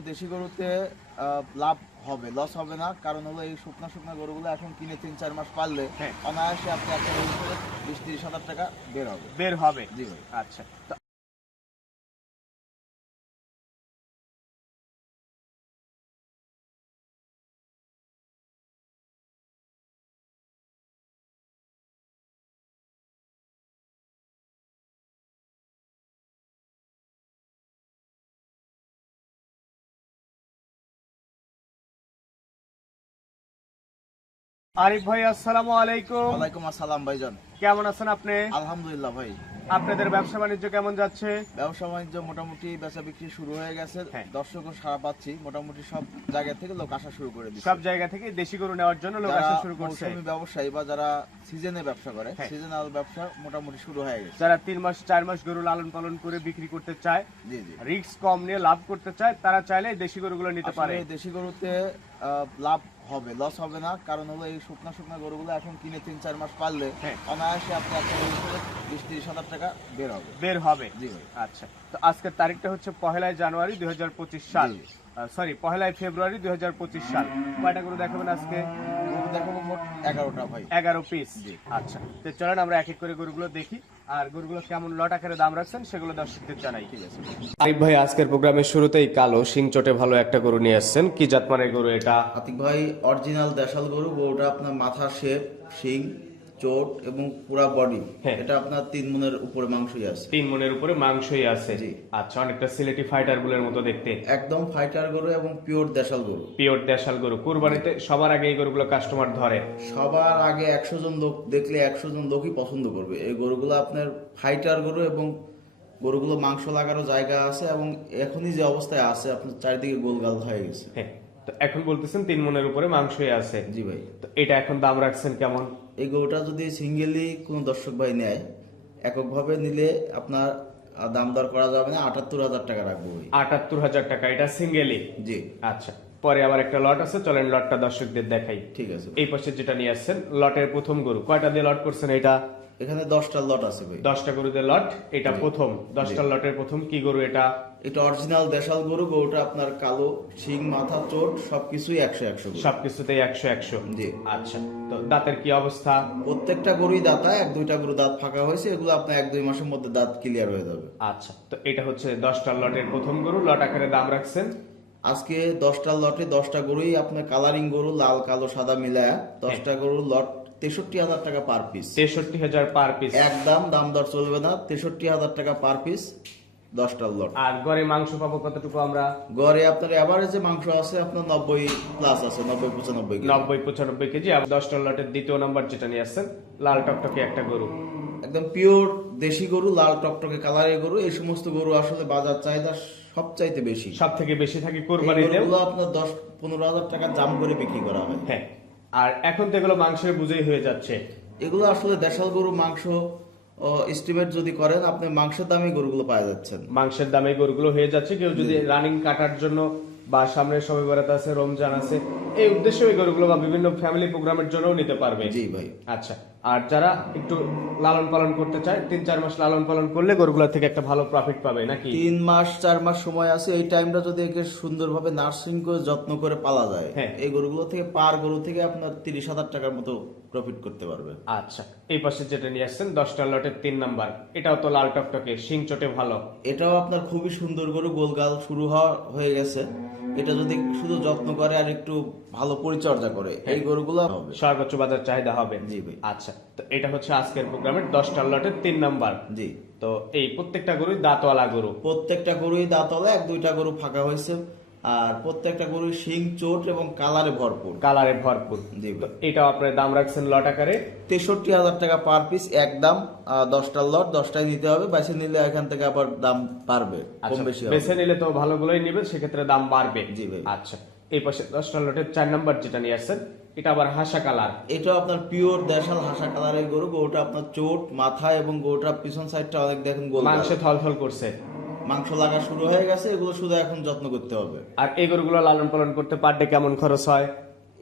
দেশি গরুতে আহ, লাভ হবে লস হবে না। কারণ হলো এই শুকনো শুকনো গরুগুলো এখন কিনে তিন চার মাস পারলে হ্যাঁ। অনায়াসে আপনি একটা বিশ তিরিশ হাজার টাকা বের হবে। বের হবে। জি ভাই। আচ্ছা। তো আরিফ ভাই আসসালামু আলাইকুম। ওয়ালাইকুম আসসালাম ভাইজান। কেমন আছেন আপনি? আলহামদুলিল্লাহ ভাই। আপনাদের ব্যবসা বাণিজ্য কেমন যাচ্ছে? ব্যবসা বাণিজ্য মোটামুটি বেচা বিক্রি শুরু হয়ে গেছে। হ্যাঁ। দর্শকও সারা পাচ্ছি। মোটামুটি সব জায়গা থেকে লোক আসা শুরু করে দিচ্ছে। সব জায়গা থেকে দেশি গরু নেওয়ার জন্য লোক আসা শুরু করছে। মৌসুমী ব্যবসায়ী বা যারা সিজনে ব্যবসা করে হ্যাঁ। সিজনাল ব্যবসা মোটামুটি শুরু হয়ে গেছে। যারা তিন মাস চার মাস গরু লালন পালন করে বিক্রি করতে চায় জি জি। রিস্ক কম নিয়ে লাভ করতে চায় তারা চাইলে দেশি গরুগুলো নিতে পারে। দেশি গরুতে লাভ হবে লস হবে না। কারণ হলো এই শুকনা শুকনো গরুগুলো এখন কিনে তিন চার মাস পারলে হ্যাঁ। অনায়াসে আপনি একটা বিশ তিরিশ হাজার টাকা বের হবে। বের হবে। জি আচ্ছা তো আজকের তারিখটা হচ্ছে পহেলাই জানুয়ারি দুই হাজার পঁচিশ সাল। সরি পহেলাই ফেব্রুয়ারি দুই সাল। কয়টা গরু দেখাবেন আজকে? গরু দেখাবো মোট এগারোটা ভাই। এগারো পিস জি। আচ্ছা তো চলেন আমরা এক এক করে গরুগুলো দেখি। আর গরুগুলো কেমন লট আকারে দাম রাখছেন সেগুলো দর্শকদের জানাই। ঠিক আছে। আরিফ ভাই আজকের প্রোগ্রামের শুরুতেই কালো শিং চটে ভালো একটা গরু নিয়ে আসছেন। কি জাতমানের গরু এটা? আতিক ভাই অরিজিনাল দেশাল গরু গরুটা আপনার মাথা শেপ শিং। চোট এবং পুরা বডি হ্যাঁ। এটা আপনার তিন মনের উপরে মাংসই আছে। তিন মনের উপরে মাংসই আছে। জি। আচ্ছা অনেকটা সিলেটি ফাইটারগুলোর মতো দেখতে। একদম ফাইটার গরু এবং পিওর দেশাল গরু। পিওর দেশাল গরু। কুরবানিতে সবার আগে এই গরুগুলো কাস্টমার ধরে। সবার আগে একশো জন লোক দেখলে একশো জন লোকই পছন্দ করবে। এই গরুগুলো আপনার ফাইটার গরু এবং গরুগুলো মাংস লাগারও জায়গা আছে এবং এখনই যে অবস্থায় আছে আপনার চারিদিকে গোলগাল হয়ে গেছে। হ্যাঁ তো এখন বলতেছেন তিন মনের উপরে মাংসই আছে। জি ভাই। তো এটা এখন দাম রাখছেন কেমন? এই গরুটা যদি সিঙ্গেলি কোনো দর্শক ভাই নেয় এককভাবে নিলে আপনার দাম দর করা যাবে না আটাত্তর হাজার টাকা রাখব আটাত্তর হাজার টাকা এটা সিঙ্গেলি জি। আচ্ছা পরে আবার একটা লট আছে চলেন লটটা দর্শকদের দেখাই। ঠিক আছে। এই পাশে যেটা নিয়ে আসছেন লটের প্রথম গরু। কয়টা দিয়ে লট করছেন এটা? এখানে দশটা লট আছে ভাই। দশটা গরুদের লট এটা প্রথম দশটা লটের প্রথম কি গরু এটা? এটা অরিজিনাল দেশাল গরু গরুটা আপনার কালো শিং মাথা চোট সবকিছুই একশো একশো গরু। সবকিছুতেই একশো একশো। জি। আচ্ছা তো দাঁতের কি অবস্থা? প্রত্যেকটা গরুই দাতা এক দুইটা গরু দাঁত ফাঁকা হয়েছে এগুলো আপনার এক দুই মাসের মধ্যে দাঁত ক্লিয়ার হয়ে যাবে। আচ্ছা তো এটা হচ্ছে দশটা লটের প্রথম গরু লট আকারে দাম রাখছেন? আজকে দশটা লটে দশটা গরুই আপনার কালারিং গরু লাল কালো সাদা মিলায়া দশটা গরু লট তেষট্টি হাজার টাকা পার পিস তেষট্টি হাজার পার পিস একদম দাম দর চলবে না। তেষট্টি হাজার টাকা পার পিস দশটা লট আর গড়ে মাংস পাবো কতটুকু আমরা? গড়ে আপনার এভারেজে মাংস আছে আপনার নব্বই প্লাস আছে নব্বই পঁচানব্বই নব্বই পঁচানব্বই কেজি আর দশটা লটের দ্বিতীয় নাম্বার যেটা নিয়ে আসছেন লাল টকটকে একটা গরু। একদম পিওর দেশি গরু লাল টকটকে কালারের গরু। এই সমস্ত গরু আসলে বাজার চাহিদা সবচাইতে বেশি। সব থেকে বেশি থাকে এই কোরবানিতেও আপনার দশ পনেরো হাজার টাকা দাম করে বিক্রি করা হয়। হ্যাঁ। আর এখন তো এগুলো মাংসের বুঝেই হয়ে যাচ্ছে। এগুলো আসলে দেশাল গরু মাংস এস্টিমেট যদি করেন আপনি মাংসের দামে গরুগুলো পাওয়া যাচ্ছেন। মাংসের দামে গরুগুলো হয়ে যাচ্ছে। কেউ যদি রানিং কাটার জন্য বা সামনে সবে বেড়াতে আছে রমজান আছে এই উদ্দেশ্যে ওই গরুগুলো বা বিভিন্ন ফ্যামিলি প্রোগ্রামের জন্যও নিতে পারবে। জি ভাই। আচ্ছা। আর যারা একটু লালন পালন করতে চায় তিন চার মাস লালন পালন করলে গরুগুলো থেকে একটা ভালো প্রফিট পাবে নাকি? তিন মাস চার মাস সময় আছে এই টাইমটা যদি একে সুন্দরভাবে নার্সিং করে যত্ন করে পালা যায় হ্যাঁ। এই গরুগুলো থেকে পার গরু থেকে আপনার তিরিশ হাজার টাকার মতো প্রফিট করতে পারবে। আচ্ছা এই পাশে যেটা নিয়ে আসছেন দশটা লটের তিন নাম্বার এটাও তো লাল টকটকে শিং চটে ভালো। এটাও আপনার খুবই সুন্দর গরু গোলগাল শুরু হওয়া হয়ে গেছে। এটা যদি শুধু যত্ন করে আর একটু ভালো পরিচর্যা করে এই গরুগুলো হবে। সর্বোচ্চ বাজার চাহিদা হবে। জি ভাই। আচ্ছা তো এটা হচ্ছে আজকের প্রোগ্রামের দশটা লটের তিন নাম্বার। জি। তো এই প্রত্যেকটা গরুই দাঁতওয়ালা গরু। প্রত্যেকটা গরুই দাঁতলা এক দুইটা গরু ফাঁকা হয়েছে। আর প্রত্যেকটা শিং চোট এবং কালারে ভরপুর। কালারে ভরপুর। এটাও আপনার দাম রাখছেন লট আকারে। তেষট্টি হাজার টাকা পার পিস একদম দশটার লট দশটায় নিতে হবে। বাইসে নিলে এখান থেকে আবার দাম বাড়বে কম আচ্ছা বেশি বেছে নিলে তো ভালোগুলোই নিবে সেক্ষেত্রে দাম বাড়বে। জি ভাই। আচ্ছা এই পাশে দশটা লটের চার নাম্বার যেটা নিয়ে আসছেন এটা আবার হাসা কালার। এটা আপনার পিওর দেশাল হাসা কালারের গরু গরুটা আপনার চোট মাথা এবং গরুটার পিছন সাইডটা অনেক দেখেন গোল মাংসে থলথল করছে। মাংস লাগা শুরু হয়ে গেছে এগুলো শুধু এখন যত্ন করতে হবে। আর এই গরুগুলো লালন পালন করতে পার ডে কেমন খরচ হয়?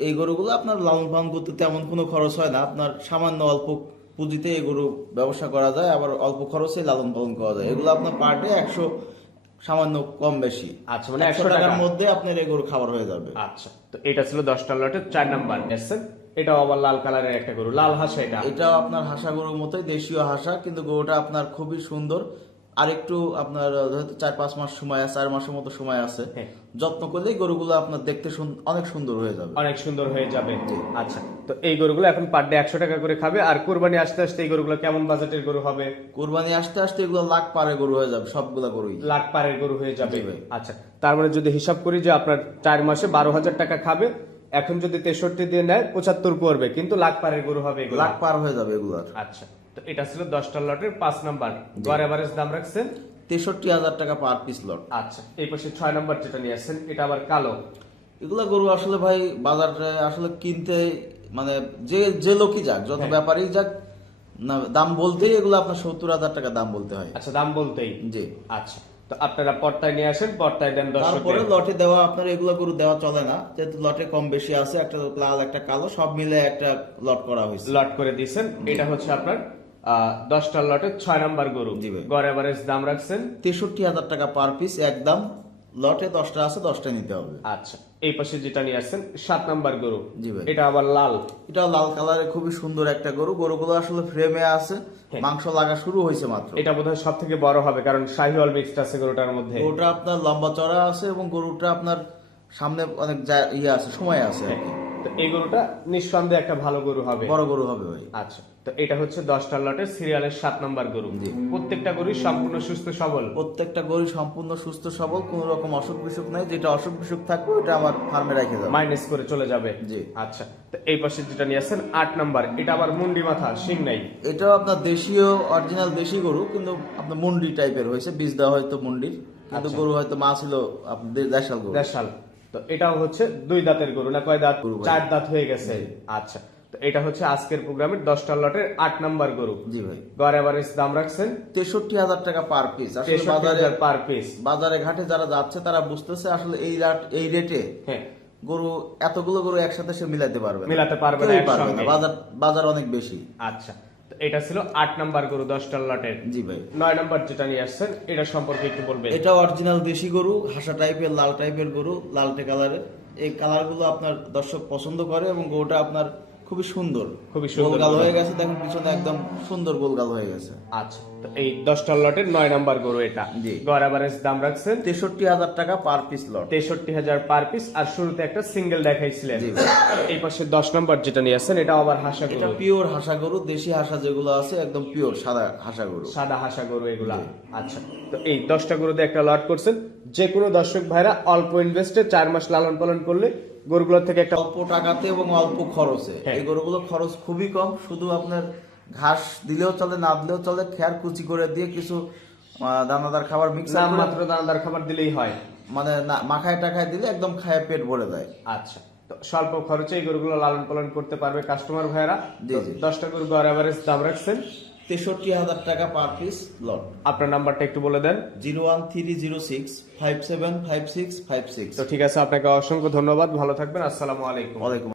এই গরুগুলো আপনার লালন পালন করতে তেমন কোনো খরচ হয় না। আপনার সামান্য অল্প পুঁজিতে এই গরু ব্যবসা করা যায় আবার অল্প খরচে লালন পালন করা যায়। এগুলো আপনার পার ডে একশো সামান্য কম বেশি। আচ্ছা, মানে একশো টাকার মধ্যে আপনার এই গরু খাবার হয়ে যাবে। আচ্ছা তো এটা ছিল দশটা লটের চার নাম্বার। এসছেন এটাও আবার লাল কালারের একটা গরু লাল হাসা এটা। এটাও আপনার হাসা গরুর মতোই দেশীয় হাসা কিন্তু গরুটা আপনার খুবই সুন্দর। আর একটু আপনার হয়তো চার পাঁচ মাস সময় আছে চার মাসের মতো সময় আছে হ্যাঁ। যত্ন করলেই গরুগুলো আপনার দেখতে অনেক সুন্দর হয়ে যাবে। অনেক সুন্দর হয়ে যাবে। আচ্ছা তো এই গরুগুলো এখন পার ডে একশো টাকা করে খাবে আর কোরবানি আসতে আসতে এই গরুগুলো কেমন বাজেটের গরু হবে? কোরবানি আসতে আসতে এগুলো লাখ পারে গরু হয়ে যাবে সবগুলা গরুই। লাখ পারের গরু হয়ে যাবে। আচ্ছা তার মানে যদি হিসাব করি যে আপনার চার মাসে বারো হাজার টাকা খাবে এখন যদি তেষট্টি দিয়ে নেয় পঁচাত্তর করবে কিন্তু লাখ পারের গরু হবে লাখ পার হয়ে যাবে এগুলার আচ্ছা তো এটা ছিল দশটা লটের পাঁচ নাম্বার। গড় এভারেজ দাম রাখছেন? তেষট্টি হাজার টাকা পার পিস লট আচ্ছা এই পাশে ছয় নাম্বার যেটা নিয়ে আসছেন এটা আবার কালো। এগুলা গরু আসলে ভাই বাজারে আসলে কিনতে মানে যে যে লোকই যাক যত হ্যাঁ। ব্যাপারই যাক না দাম বলতেই এগুলো আপনার সত্তর হাজার টাকা দাম বলতে হয়। আচ্ছা দাম বলতেই? জি। আচ্ছা তো আপনারা পর্তায় নিয়ে আসেন পর্তায় দেন তারপরে লটে দেওয়া আপনার এগুলো গরু দেওয়া চলে না যেহেতু লটে কম বেশি আছে একটা লাল একটা কালো সব মিলে একটা লট করা হয়েছে। লট করে দিয়েছেন এটা হচ্ছে আপনার দশটা লটের ছয় নাম্বার গরু। গড় এভারেজ দাম রাখছেন? তেষট্টি হাজার টাকা পার পিস একদম লটে দশটা আছে দশটা নিতে হবে। আচ্ছা এই পাশে যেটা নিয়ে আসছেন সাত নাম্বার গরু। এটা আবার লাল। এটা লাল কালারে খুবই সুন্দর একটা গরু। গরুগুলো আসলে ফ্রেমে আছে। হ্যাঁ। মাংস লাগা শুরু হয়েছে মাত্র। এটা বোধহয় সব থেকে বড় হবে কারণ শাহিওয়াল মিক্সড আছে গরুটার মধ্যে। গরুটা আপনার লম্বা চড়া আছে এবং গরুটা আপনার সামনে অনেক ইয়ে আছে সময় আছে আর কি। তো এই গরুটা নিঃসন্দেহে একটা ভালো গরু হবে। বড় গরু হবে ভাই। আচ্ছা তো এটা হচ্ছে দশটা লটের সিরিয়ালের সাত নাম্বার গরু। প্রত্যেকটা গরু সম্পূর্ণ সুস্থ সবল? প্রত্যেকটা গরু সম্পূর্ণ সুস্থ সবল কোন রকম অসুখ বিসুখ নাই যেটা অসুখ বিসুখ থাকবে ওটা আমার ফার্মে রেখে যাবে মাইনাস করে চলে যাবে। জি। আচ্ছা তো এই পাশে যেটা নিয়ে আসছেন আট নাম্বার এটা আবার মুন্ডি মাথা শিং নাই? এটাও আপনার দেশীয় অরিজিনাল দেশি গরু কিন্তু আপনার মুন্ডি টাইপের হয়েছে বীজ দেওয়া হয়তো মুন্ডির কিন্তু গরু হয়তো মা ছিল দেশাল গরু। দেশাল। তো এটাও হচ্ছে দুই দাঁতের গরু না কয় দাঁত? চার দাঁত হয়ে গেছে। আচ্ছা তো এটা হচ্ছে আজকের প্রোগ্রামের দশটা লটের আট নাম্বার গরু। জি ভাই। গড় এভারেজ দাম রাখছেন? তেষট্টি হাজার টাকা পার পিস আসলে বাজারে পার পিস বাজারে ঘাটে যারা যাচ্ছে তারা বুঝতেছে আসলে এই রাট এই রেটে হ্যাঁ। গরু এতগুলো গরু একসাথে সে মিলাতে পারবে মিলাতে পারবে না বাজার বাজার অনেক বেশি। আচ্ছা। এটা ছিল আট নাম্বার গরু দশটা লটের। জি ভাই। নয় নাম্বার যেটা নিয়ে আসছেন এটা সম্পর্কে একটু বলবেন। এটা অরিজিনাল দেশি গরু হাসা টাইপের লাল টাইপের গরু লালটে কালারের এই কালারগুলো আপনার দর্শক পছন্দ করে এবং গরুটা আপনার খুবই সুন্দর। খুবই সুন্দর গোলগাল হয়ে গেছে দেখুন পিছনে একদম সুন্দর গোলগাল হয়ে গেছে। আচ্ছা তো এই দশটা লটের নয় নাম্বার গরু এটা। জি। গড় এভারেজ দাম রাখছেন তেষট্টি হাজার টাকা পার পিস লট তেষট্টি হাজার পার পিস আর শুরুতে একটা সিঙ্গেল দেখাইছিলেন। এই পাশে দশ নম্বর যেটা নিয়ে আসছেন এটা আবার হাসা এটা গরু পিওর হাসা গরু দেশি হাসা যেগুলো আছে একদম পিওর সাদা হাসা গরু। সাদা হাসা গরু এগুলা। আচ্ছা তো এই দশটা গরুতে একটা লট করছেন যে কোনো দর্শক ভাইরা অল্প ইনভেস্টে চার মাস লালন পালন করলে গরুগুলোর থেকে একটা অল্প টাকাতে এবং অল্প খরচে। হ্যাঁ। এই গরুগুলো খরচ খুবই কম শুধু আপনার ঘাস দিলেও চলে না দিলেও চলে খেয়ার কুচি করে দিয়ে কিছু দানাদার খাবার মিক্স মাত্র দানাদার খাবার দিলেই হয়। মানে মাখায় টাকায় দিলে একদম খায় পেট ভরে দেয় আচ্ছা। তো স্বল্প খরচে এই গরুগুলো লালন পালন করতে পারবে কাস্টমার ভাইরা। দশটা গরু গড় এভারেজ দাম রাখছেন। তেষট্টি হাজার টাকা পার পিস লট। আপনার নাম্বারটা একটু বলে দেন। Zero one three zero six five seven five six five six. তো ঠিক আছে আপনাকে অসংখ্য ধন্যবাদ। ভালো থাকবেন আসসালামু আলাইকুম। ওয়ালাইকুম